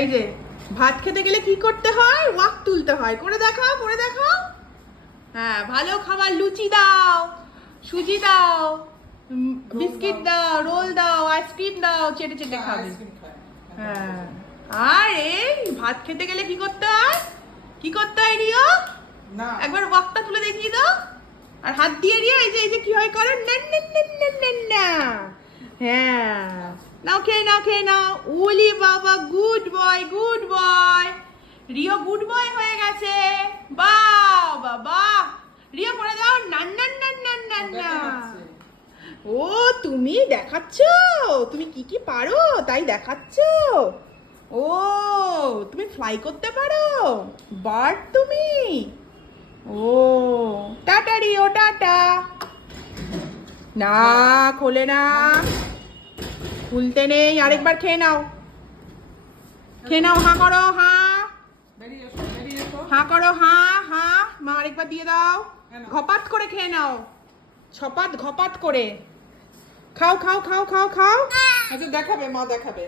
এই যে ভাত খেতে গেলে কি করতে হয়? ওয়াক তুলতে হয়। করে দেখাও, করে দেখাও। হ্যাঁ, ভালো খাবার, লুচি দাও, সুজি দাও, বিস্কিট দাও, রোল দাও, আইসক্রিম দাও, চেটে চেটে খাবে। হ্যাঁ, আর এই ভাত খেতে গেলে কি করতে হয়? কি করতে হয় রিও? না, একবার ওয়াকটা তুলে দেখিয়ে দাও। আর হাত দিয়ে রিও এই যে কি হয় করো, না না না না না না। হ্যাঁ, নাও খেয়ে নাও, খেয়ে নাও। ওলি বাবা, good boy, good boy. Rio good boy হয়ে গেছে। বাহ বাবা, রিও করে দাও, না না না না না না। ও তুমি দেখাচ্ছ, তুমি কি কি পারো তাই দেখাচ্ছ। ও তুমি ফ্লাই করতে পারো, বার্ড তুমি। ও টাটা রিও, টাটা। না, খোলে না, খুলতে নেই। আরেকবার খেয়ে নাও, খেয়ে নাও। হাঁ করো, হাঁ, বেরিয়ে এসো, বেরিয়ে এসো। হাঁ করো, হাঁ হাঁ। মা আরেকবার দিয়ে দাও। ঘপাত করে খেয়ে নাও, ছপাত ঘপাত করে খাও, খাও খাও খাও খাও। আচ্ছা দেখাবে, মা দেখাবে।